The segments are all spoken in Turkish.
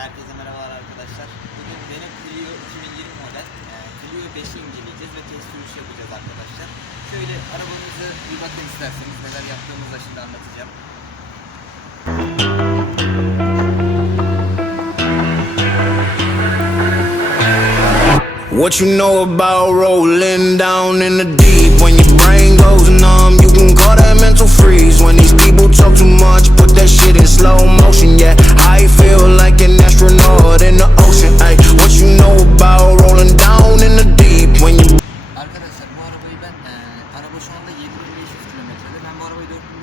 Herkese merhabalar arkadaşlar. Bugün benim Clio 2020 model e, Clio 5'i inceleyeceğiz ve test sürüşü yapacağız arkadaşlar. Şöyle arabamızı bir bakın isterseniz neler yaptığımızı şimdi anlatacağım. What you know about rolling down in the deep? When your brain goes numb, you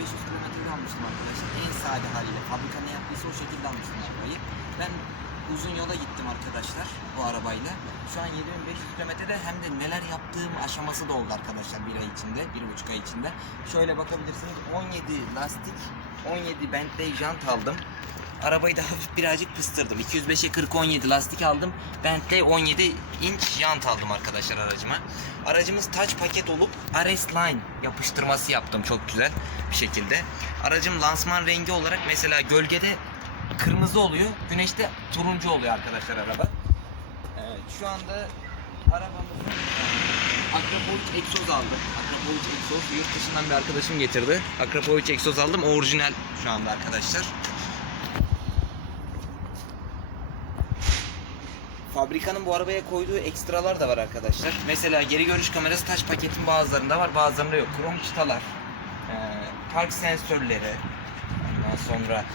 500 kilometrede almıştım arkadaşlar. En sade haliyle. Fabrika ne yaptıysa o şekilde almıştım arabayı. Ben uzun yola gittim arkadaşlar bu arabayla. Şu an 7500 kilometrede hem de neler yaptığım aşaması da oldu arkadaşlar bir ay içinde, bir buçuk ay içinde. Şöyle bakabilirsiniz 17 lastik, 17 Bentley jant aldım. Arabayı da hafif birazcık pıstırdım. 205'e 40 17 lastik aldım. Bentley 17 inç jant aldım arkadaşlar aracıma. Aracımız taç paket olup RS Line yapıştırması yaptım çok güzel bir şekilde. Aracım lansman rengi olarak mesela gölgede kırmızı oluyor, güneşte turuncu oluyor arkadaşlar araba. Evet, şu anda arabamızın Akrapovic egzoz aldım. Akrapovic egzoz yurt dışından bir arkadaşım getirdi. Akrapovic egzoz aldım. Orijinal şu anda arkadaşlar. Fabrikanın bu arabaya koyduğu ekstralar da var arkadaşlar. Mesela geri görüş kamerası taş paketin bazılarında var, bazılarında yok. Krom çıtalar, e, park sensörleri, ondan sonra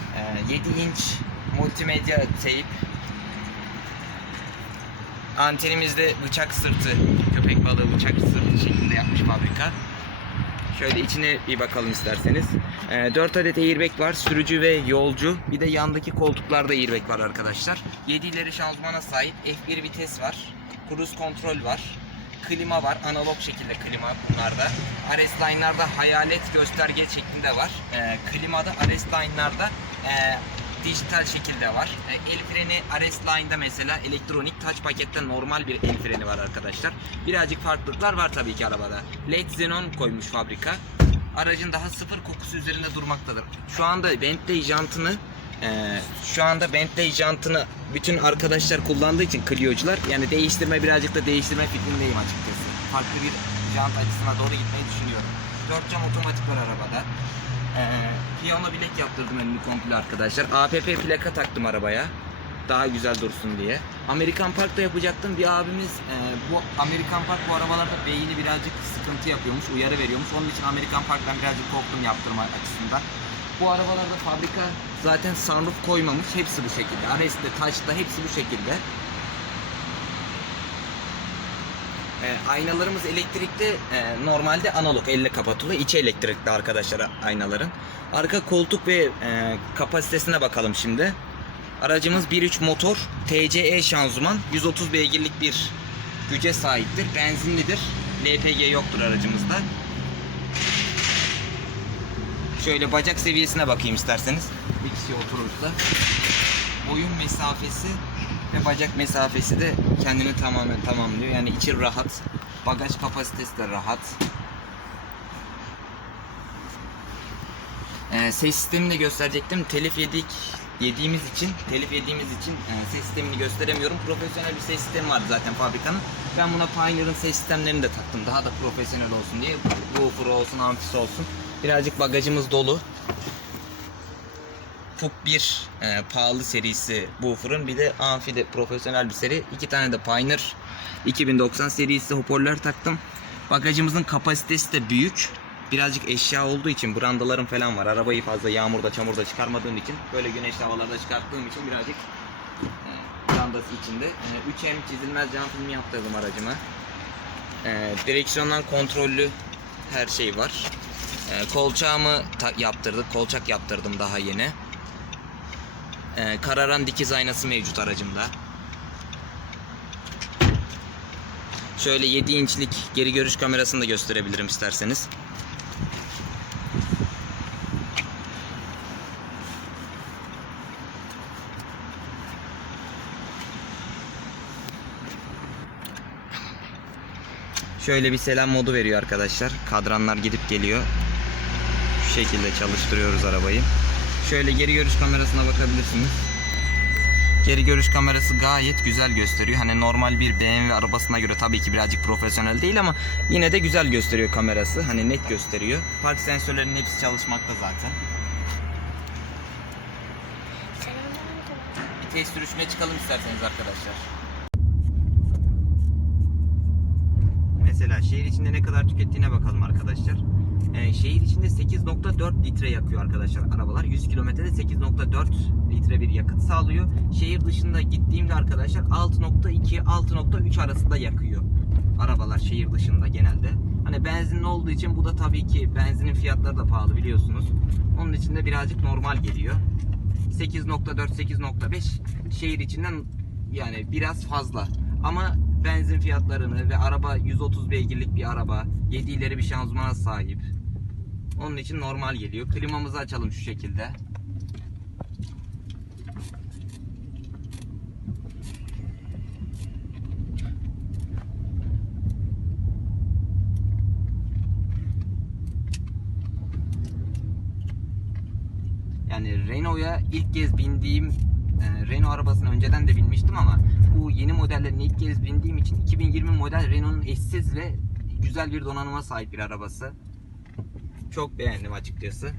e, 7 inç multimedya teyp, Antenimizde bıçak sırtı, köpek balığı bıçak sırtı şeklinde yapmış fabrika. Şöyle içine bir bakalım isterseniz. 4 adet airbag var, sürücü ve yolcu. Bir de yandaki koltuklarda airbag var arkadaşlar. 7 ileri şanzımana sahip, F1 vites var, cruise kontrol var. Klima var, analog şekilde klima bunlarda. RS Line'larda hayalet gösterge şeklinde var. E, klimada RS Line'larda e, dijital şekilde var. E, el freni RS Line'da mesela elektronik touch pakette normal bir el freni var arkadaşlar. Birazcık farklılıklar var tabii ki arabada. LED xenon koymuş fabrika. Aracın daha sıfır kokusu üzerinde durmaktadır. Şu anda Bentley jantını e, şu anda Bentley jantını bütün arkadaşlar kullandığı için Clio'cular yani değiştirme birazcık da değiştirme fikrindeyim açıkçası. Farklı bir jant açısına doğru gitmeyi düşünüyorum. 4 cam otomatik var arabada. Ee, piyano bilek yaptırdım önünü komple arkadaşlar. APP plaka taktım arabaya. Daha güzel dursun diye. Amerikan Park'ta yapacaktım. Bir abimiz e, bu Amerikan Park bu arabalarda beyni birazcık sıkıntı yapıyormuş, uyarı veriyormuş. Onun için Amerikan Park'tan birazcık korktum yaptırma açısından. Bu arabalarda fabrika zaten sunroof koymamış. Hepsi bu şekilde. RS'de, Touch'ta hepsi bu şekilde. E, aynalarımız elektrikli, e, normalde analog elle kapatılıyor. İçi elektrikli arkadaşlar aynaların. Arka koltuk ve e, kapasitesine bakalım şimdi. Aracımız 1.3 motor, TCE şanzıman, 130 beygirlik bir güce sahiptir. Benzinlidir. LPG yoktur aracımızda. Şöyle bacak seviyesine bakayım isterseniz. Bir kişi oturursa. Boyun mesafesi ve bacak mesafesi de kendini tamamen tamamlıyor. Yani içi rahat. Bagaj kapasitesi de rahat. Ee, ses sistemini gösterecektim. Telif yedik yediğimiz için, telif yediğimiz için e, ses sistemini gösteremiyorum. Profesyonel bir ses sistemi var zaten fabrikanın. Ben buna Pioneer'ın ses sistemlerini de taktım. Daha da profesyonel olsun diye. Woofer olsun, amfisi olsun. Birazcık bagajımız dolu. Pup 1 e, pahalı serisi woofer'ın bir de amfi de profesyonel bir seri. İki tane de Pioneer 2090 serisi hoparlör taktım. Bagajımızın kapasitesi de büyük. Birazcık eşya olduğu için brandalarım falan var. Arabayı fazla yağmurda çamurda çıkarmadığım için böyle güneşli havalarda çıkarttığım için birazcık e, brandası içinde. E, 3M çizilmez cam filmi yaptırdım aracıma. E, direksiyondan kontrollü her şey var. E, kolçağımı yaptırdık. Kolçak yaptırdım daha yeni. Ee, kararan dikiz aynası mevcut aracımda. Şöyle 7 inçlik geri görüş kamerasını da gösterebilirim isterseniz. Şöyle bir selam modu veriyor arkadaşlar. Kadranlar gidip geliyor. Şu şekilde çalıştırıyoruz arabayı. Şöyle geri görüş kamerasına bakabilirsiniz. Geri görüş kamerası gayet güzel gösteriyor. Hani normal bir BMW arabasına göre tabii ki birazcık profesyonel değil ama yine de güzel gösteriyor kamerası. Hani net gösteriyor. Park sensörlerinin hepsi çalışmakta zaten. Bir test sürüşüne çıkalım isterseniz arkadaşlar. Mesela şehir içinde ne kadar tükettiğine bakalım arkadaşlar. Ee, şehir içinde 8.4 litre yakıyor arkadaşlar arabalar. 100 kilometrede 8.4 litre bir yakıt sağlıyor. Şehir dışında gittiğimde arkadaşlar 6.2 6.3 arasında yakıyor arabalar şehir dışında genelde. Hani benzinli olduğu için bu da tabii ki benzinin fiyatları da pahalı biliyorsunuz. Onun için de birazcık normal geliyor. 8.4 8.5 şehir içinden yani biraz fazla. Ama benzin fiyatlarını ve araba 130 beygirlik bir araba, 7 ileri bir şanzımana sahip. Onun için normal geliyor. Klimamızı açalım şu şekilde. Yani Renault'a ilk kez bindiğim e, Renault arabasını önceden de binmiştim ama bu yeni modellerine ilk kez bindiğim için 2020 model Renault'un eşsiz ve güzel bir donanıma sahip bir arabası. Çok beğendim açıkçası.